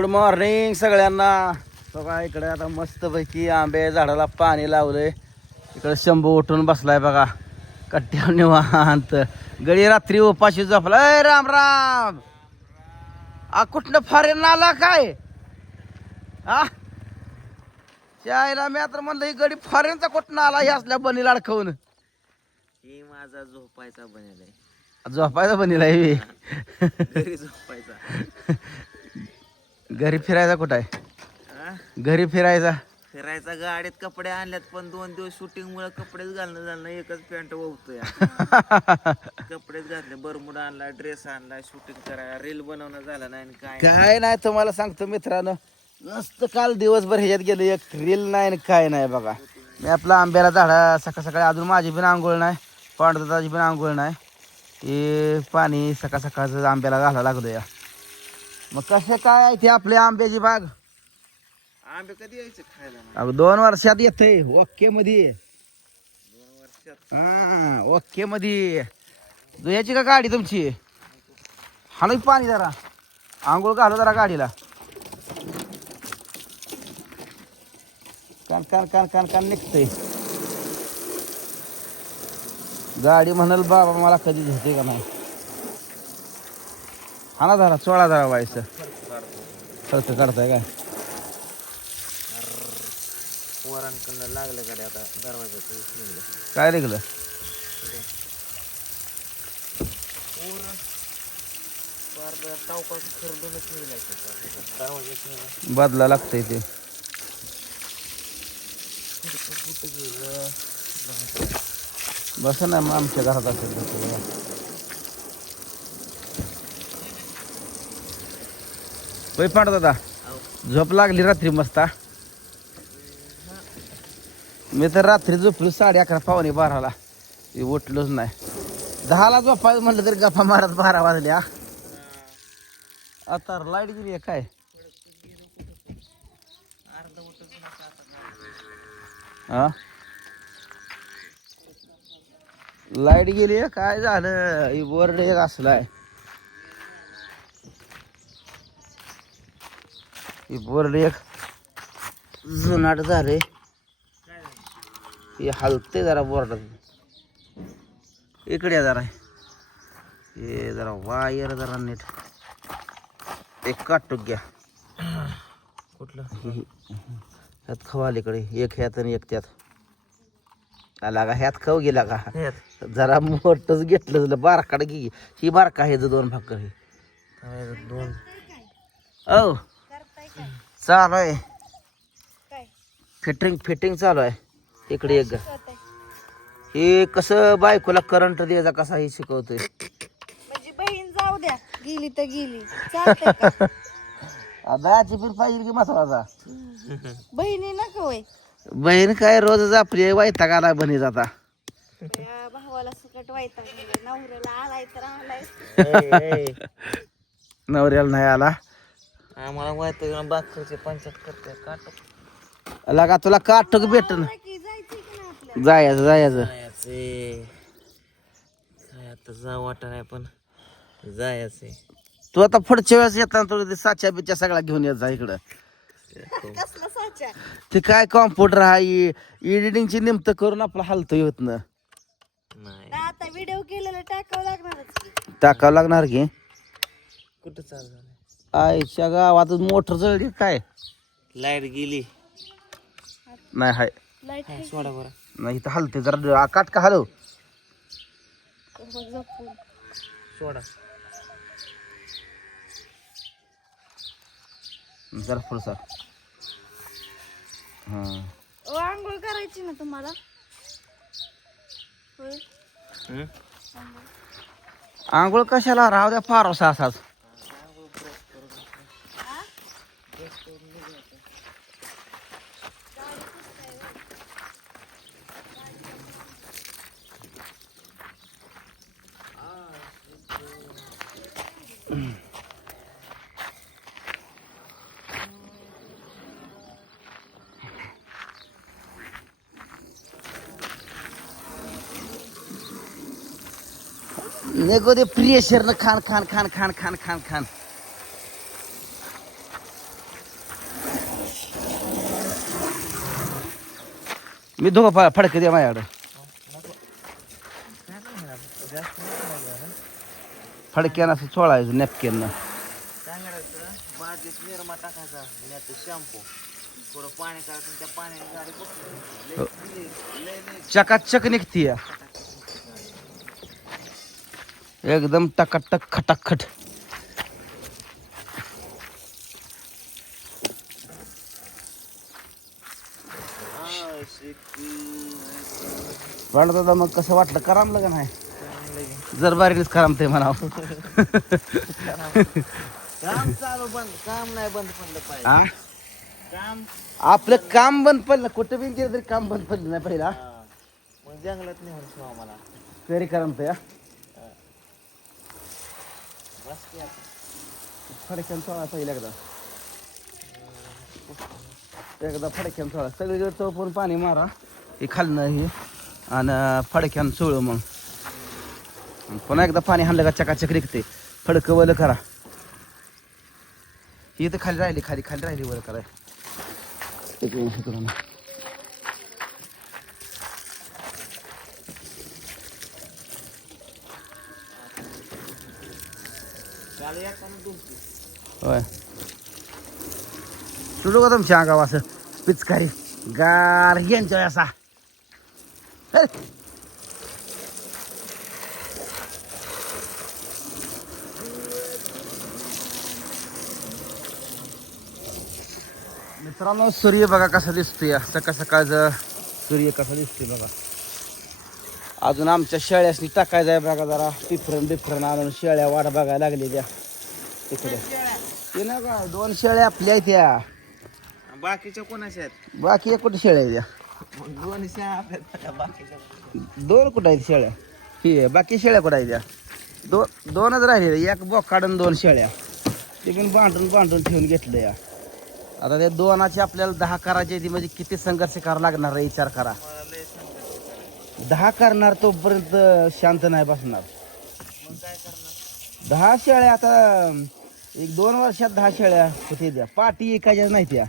Good morning सगळ्यांना. बघा इकडे आता मस्तपैकी आंबे झाडाला पाणी लावलंय. इकडे शंभू उठून बसलाय बघा. कट्ट्यावर निवांत. गडी रात्री उपाशी झोपलाय राम राम. आ कुठनं फारेन आला काय? आ? मी आता म्हणलं ही गडी फारेनचा कुठनं आला? हे असल्या बनीला अडकवून. हे माझा झोपायचा बनेल आहे झोपायचा बनीला हे. घरी झोपायचा. घरी फिरायचा कुठं आहे? घरी फिरायचा. फिरायचा गाडीत कपडे आणल्यात पण दोन दिवस शूटिंग मुळे कपडेच घालणं झालं नाही एकच पॅन्ट वाहतोय कपडेच घातले बरमुडा आणला ड्रेस आणला शूटिंग करायला रील बनवणं झालं नाही आणि काय काय नाही तुम्हाला सांगतो मित्रांनो नुसतं काल दिवसभर ह्याच्यात गेलो एक रील नाही आणि काय नाही बघा. मी आपला आंब्याला झाडा सकाळ सकाळी अजून माझी पण आंघोळ नाही पांडुदाची पण आंघोळ नाही. हे पाणी सकाळ सकाळचं आंब्याला घालायला लागलो या मग कसे काय आहे ते आपली आंब्याची बाग? आंबे कधी यायचे खायला मग? अगं दोन वर्षात येते ओके मध्ये दोन वर्षात हा ओके मध्ये धुयाची का गाडी तुमची? हाणू की पाणी जरा. आंघोळ घालू जरा गाडीला. कान कान कान कान कान निघतंय. गाडी म्हणाल बाबा मला कधी घेते का नाही? हाना जरा चोळा जरा व्हायचं खर्च काढताय काय? पोरांकडनं लागलं गाडी आता दरवाजाचं निघलं काय निघलं? बदला लागतंय ते. बस ना मग आमच्या घरात असेल तसं बघा. होय पाठ दादा. झोप लागली रात्री मस्त. मी तर रात्री झोपलो साडे अकरा पावणे बाराला. उठलोच नाही. दहाला झोपायचं म्हटलं तरी गप्पा मारत बारा वाजल्या. आता लाइट गेली आहे काय? हा? लाइट गेली आहे? काय झालं? बोर्ड एक असलाय. ही बोर्ड एक जुनाट झाले हे हलते जरा बोर्ड. इकडे जरा. हे जरा वायर जरा नीट. एक काटूक घ्या. कुठलं? ह्यात खाऊ अलीकडे एक ह्यात आणि एक त्यात. आला का? ह्यात खाऊ गेला का? जरा मोठच घेतलं झालं बारकाड घे. ही बारका आहे दोन भाकर हे दोन. औ. चालू आहे. फिटिंग फिटिंग चालू आहे. इकडे एक. हे कसं बायकोला करंट द्यायचा कसा हे शिकवतोय. म्हणजे बहीण जाऊ द्या. गेली तर गेली. चालतंय का? दाची पण पाहिजे की मसालाचा. बहिणी नका होय. बहीण काय रोजच आपली वैताग आला बनी जाता या भावाला सुकट व्हायचा नवऱ्याला आलाय तर आलाय. नवऱ्याला नाही आला. आम्हाला माहिती बाकीचे पंचायत करते काट. लगा तुला काटक भेटन की जायचं की नाही आपल्याला जायचं. जायचं. जायचे काय आता जाऊ वाटा नाही पण जायचे. तू आता पुढच्या वेळेस येताना थोडं ते साच्या बिच्या सगळा घेऊन येत जा इकडं. ते काय कॉम्प्युटर आहे एडिटिंगची निमत करून आपलं हलतं होत ना नाही. ना आता व्हिडिओ केलेला टाकावं. टाकावं लागणार की. कुठं चालू झालं? आईच्या गावात मोटर जळली काय? लाइट गेली. नाही हाय. सोडा बरं. नाही इथं हलते जरा काट का हलव. सोडा. जरा हा. ओ, आंघोळ करायची ना तुम्हाला? होय? आंघोळ. कशाला? राहू द्या फारसा असाच. नको ते प्रियशर न खान खान खान खान खान खान खान मी दोघं फा फडक द्या माझ्याकडं फडक्यानं असं चोळायचं नॅपकिन निरमा टाकायचा शॅम्पू पाणी त्या पाण्याने चकाचक निघतीय या एकदम टकाटक खटाखट. वाटत होता मग कसं वाटलं? करामलं का नाही? जर बारीनेच करामते म्हणावं. काम चालू बंद काम नाही बंद पडलं पाहिजे? काम आपलं काम बंद पडलं कुठं बी गेलं तरी काम बंद पडलं नाही पहिला. मग जंगलात नेऊन ठेवा मला. तरी करामतं या. फडक्यान सोळा पहिला एकदा. एकदा फडक्यान सोळा. सगळीकडे चोपून पाणी मारा. हे खाल्लं हे. आणि फडक्यान चोळ मग. पुन्हा एकदा पाणी हाणलं का चकाचक रिकते फडकं वलं करा. ही तर खाली राहिली खाली खाली राहिली वर करा इकडून इकडून. चालू या काम दुमती होय. सुटू का तुमच्या अंगावर असं पिचकारी? गार एन्जॉय असा. मित्रांनो सूर्य बघा कसा दिसतोय. सकाळ सकाळचं सूर्य कसा दिसतोय बघा. अजून आमच्या शेळ्यासनी टाकायचं आहे बघा जरा. पिफरण बिफरण आणून शेळ्या वाट बघायला लागलेल्या. तिकडे ते ना का दोन शेळ्या आपल्या आहेत त्या बाकीच्या कोणाच्या आहेत? बाकी एक कुठे शेळ्या आहेत त्या मग दोन शाळा आपल्या बाकीच्या? दोन कुठं आहेत शेळ्या? ही आहे. बाकी शेळ्या कुठं आहेत त्या दोन दोनच राहिले एक बोकाड आणि दोन शेळ्या. ते पण बांधून बांधून ठेवून घेतलं या. आता त्या दोनाची आपल्याला दहा करायची ती म्हणजे किती संघर्ष करावा लागणार आहे विचार करा. मला लय सांगत दहा करणार तोपर्यंत शांत नाही बसणार. मग काय करणार दहा शेळ्या आता एक दोन वर्षात दहा शेळ्या होते द्या पाटी ऐकायच्या नाही त्या.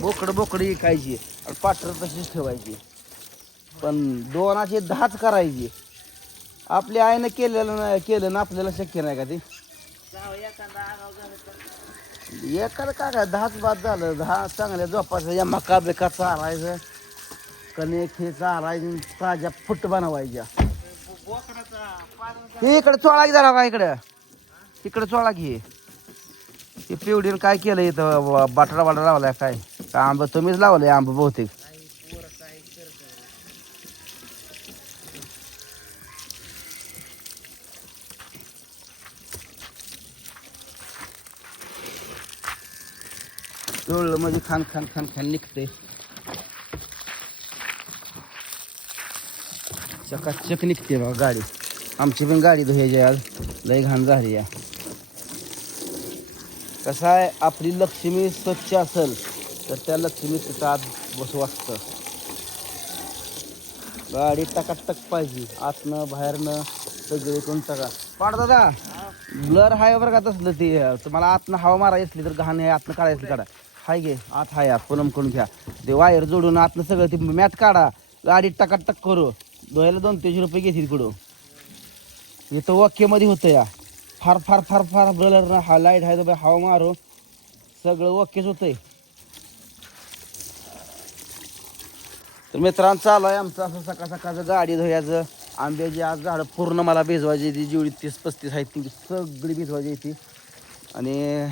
बोकड बोकड ऐकायची आणि पाटर तशीच ठेवायची. पण दोनाचे दहाच करायची. आपल्या आईनं केलेलं नाही केलं ना आपल्याला शक्य नाही का ते? एखादा एखादं काय काय? दहाच बाद झालं. दहा चांगल्या झोपायचं या मका बिका चारायचं. कणिक हे चारायचं ताज्या फुट बनवायच्या. हे इकडे चोळा की जरा का इकडं. इकडे चोळा की ते पिवडीनं काय केलं इथं? बटाटा वाटा लावलाय काय? का आंब तुम्हीच लावलंय आंब बहुतेक? पोरं म्हणजे खान खान खान खान निघते चकाचक निघते बघा गाडी. आमची पण गाडी धुयाची आज. लय घाण झाली या. कसं आहे आपली लक्ष्मी स्वच्छ असेल तर त्या लक्ष्मी तिथं आत बसू वाटतं गाडी टकाटक पाहिजे आतनं बाहेरनं सगळे कोण टका पाड दादा ब्लर हाय बरं का तसलं ते तुम्हाला आतनं हवा मारायची असली तर घाण आहे आतनं काढायची काढा. हाय घे आत हाय आत पलम करून घ्या. ते वायर जोडून आतनं सगळं ते मॅट काढा. गाडी टकाटक करू. धुवायला दोन तीनशे रुपये घेतील कुठं? इथं वाक्यमध्ये होतं या. फार फार फार फार ब्लर हा लाइट आहे तर हवा मारो. सगळं ओकेच होतंय. तर मित्रांनो चालू आहे आमचं असं सकाळ सकाळचं गाडी धुयाचं आंब्याची आज झाडं पूर्ण मला भिजवायची येते जेवढी तीस पस्तीस आहेत ती सगळी भिजवायची ती आणि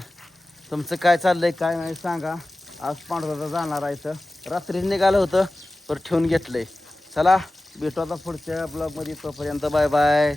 तुमचं काय चाललंय काय नाही सांगा. आज पांढरा जाणार आहे तर रात्रीच निघालं होतं पर ठेवून घेतलंय. चला भेटू आता पुढच्या ब्लॉगमध्ये तोपर्यंत बाय बाय.